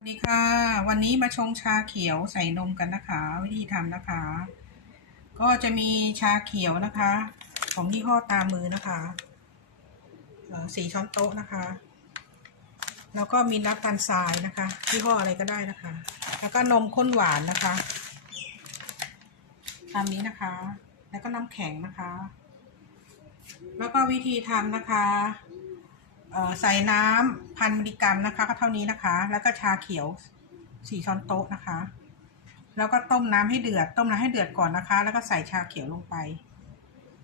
สวัสดีค่ะ วันนี้มาชงชาเขียวใส่นมกันนะคะ วิธีทำนะคะ ก็จะมีชาเขียวนะคะ ของยี่ห้อตามมือนะคะสี่ช้อนโต๊ะนะคะ แล้วก็มีน้ำตาลทรายนะคะยี่ห้ออะไรก็ได้นะคะ แล้วก็นมข้นหวานนะคะ ตามนี้นะคะ แล้วก็น้ำแข็งนะคะ แล้วก็วิธีทำนะคะ ใส่น้ำพันมิลลิกรัมนะคะ ก็เท่านี้นะคะ แล้วก็ชาเขียวสี่ช้อนโต๊ะนะคะ แล้วก็ต้มน้ำให้เดือด ต้มน้ำให้เดือดก่อนนะคะ แล้วก็ใส่ชาเขียวลงไป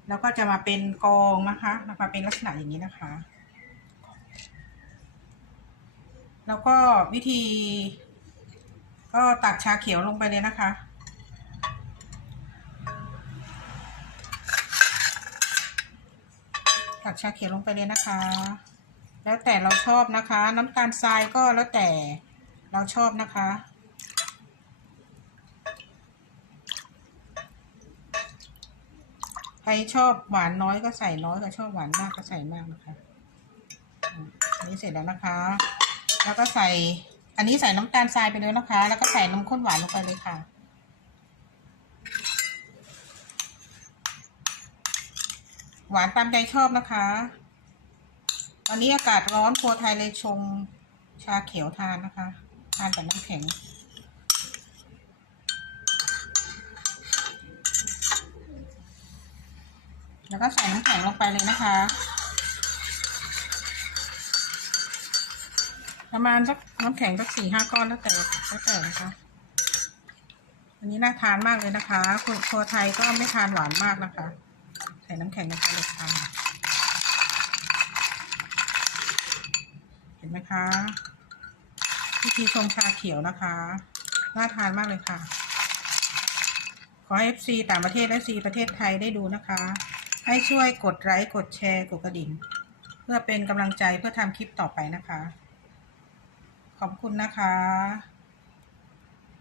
แล้วก็จะมาเป็นกองนะคะมาเป็นลักษณะอย่างนี้นะคะ แล้วก็วิธี ก็ตักชาเขียวลงไปเลยนะคะตักชาเขียวลงไปเลยนะคะ แล้วแต่เราชอบนะคะ น้ำตาลทรายก็แล้วแต่เราชอบนะคะ ใครชอบหวานน้อยก็ใส่น้อยก็ชอบหวานมากก็ใส่มากนะคะอันนี้เสร็จแล้วนะคะ แล้วก็ใส่ อันนี้ใส่น้ำตาลทรายไปเลยนะคะ แล้วก็ใส่นมข้นหวานลงไปเลยค่ะหวานตามใจชอบนะคะ ตอนนี้อากาศร้อนครัวไทยเลยชงชาเขียวทานนะคะ ทานกับน้ำแข็งแล้วก็ใส่น้ำแข็งลงไปเลยนะคะ ประมาณสักน้ำแข็งสักสี่ห้าก้อนแล้วแต่แล้วแต่นะคะ อันนี้น่าทานมากเลยนะคะคนครัวไทยก็ไม่ทานหวานมากนะคะ ใส่น้ำแข็งลงไปเลยค่ะ เห็ นไหมคะวิธีชงชาเขียวนะคะ น่าทานมากเลยค่ะ ขอให้ FC ต่างประเทศและ FC ประเทศไทยได้ดูนะคะ ให้ช่วยกดไลค์กดแชร์กดกระดิ่ง เพื่อเป็นกำลังใจเพื่อทำคลิปต่อไปนะคะ ขอบคุณนะคะ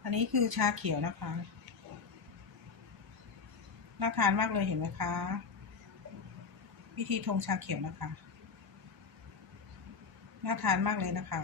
อันนี้คือชาเขียวนะคะ น่าทานมากเลยเห็นไหมคะ วิธีชงชาเขียวนะคะ น่าทานมากเลยนะคะ